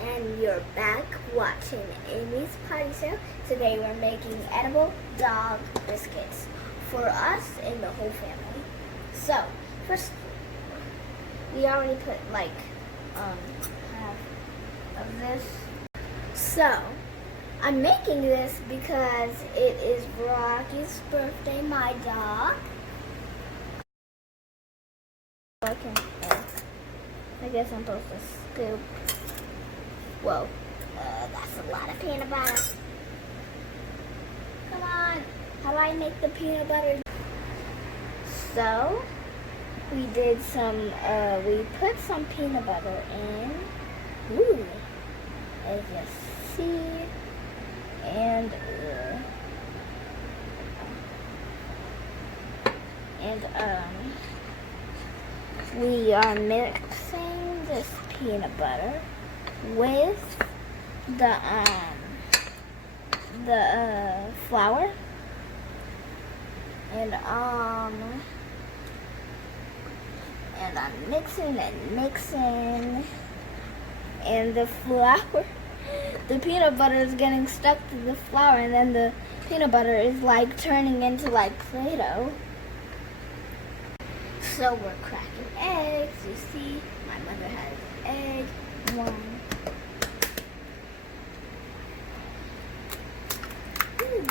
and you're back watching Amy's Party Sale. Today we're making edible dog biscuits for us and the whole family. So, first, we already put like half of this. So, I'm making this because it is Rocki's birthday, my dog. I guess I'm supposed to scoop. Whoa, that's a lot of peanut butter. Come on, how do I make the peanut butter? So, we did some, we put some peanut butter in. Ooh, as you see. And we are mixing this peanut butter with the flour, and I'm mixing and mixing, and the flour, the peanut butter is getting stuck to the flour, and then the peanut butter is like turning into like Play-Doh. So we're cracking eggs. You see, my mother has egg one. Ooh.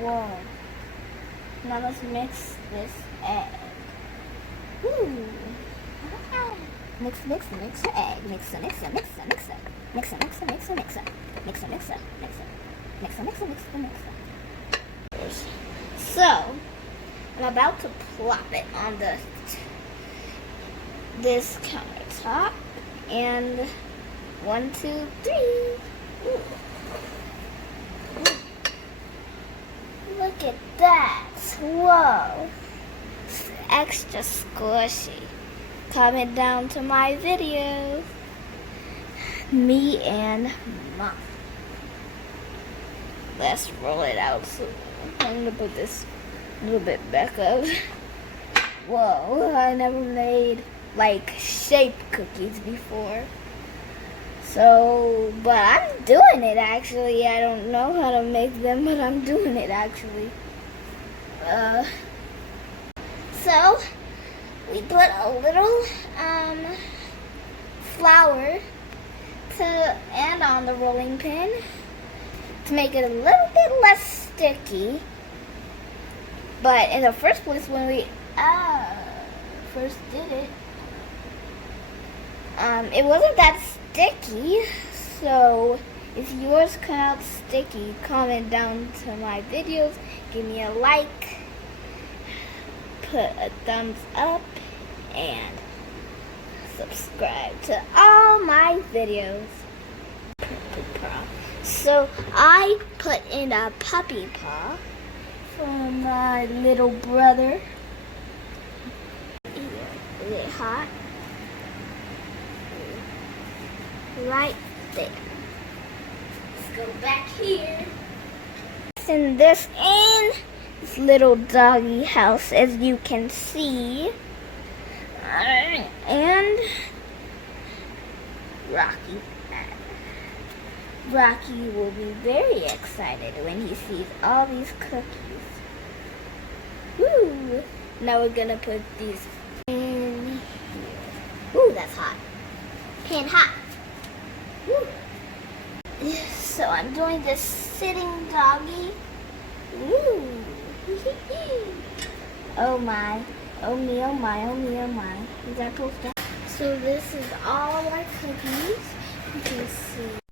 Whoa. Now let's mix this egg. Ooh. Mix the egg. Mix it. Mix it. So, I'm about to plop it on this countertop, and 1, 2, 3. Ooh. Look at that! Whoa! It's extra squishy. Comment down to my videos. Me and Mom. Let's roll it out. So I'm gonna put this a little bit back up. Whoa, I never made like shape cookies before. So, but I'm doing it actually. I don't know how to make them, but I'm doing it actually. So we put a little flour and on the rolling pin to make it a little bit less sticky. But in the first place, when we first did it, it wasn't that sticky. So if yours come out sticky, comment down to my videos, give me a like, put a thumbs up, and subscribe to all my videos. So I put in a puppy paw for my little brother. Is it hot? Right there. Let's go back here. Send this in this little doggy house, as you can see. And Rocki will be very excited when he sees all these cookies. Woo! Now we're gonna put these in here. Ooh, that's hot. Pan hot. Woo! So I'm doing this sitting doggy. Woo! Oh my. Oh me, oh my, oh me, oh my. Is that supposed to? So this is all our cookies. You can see.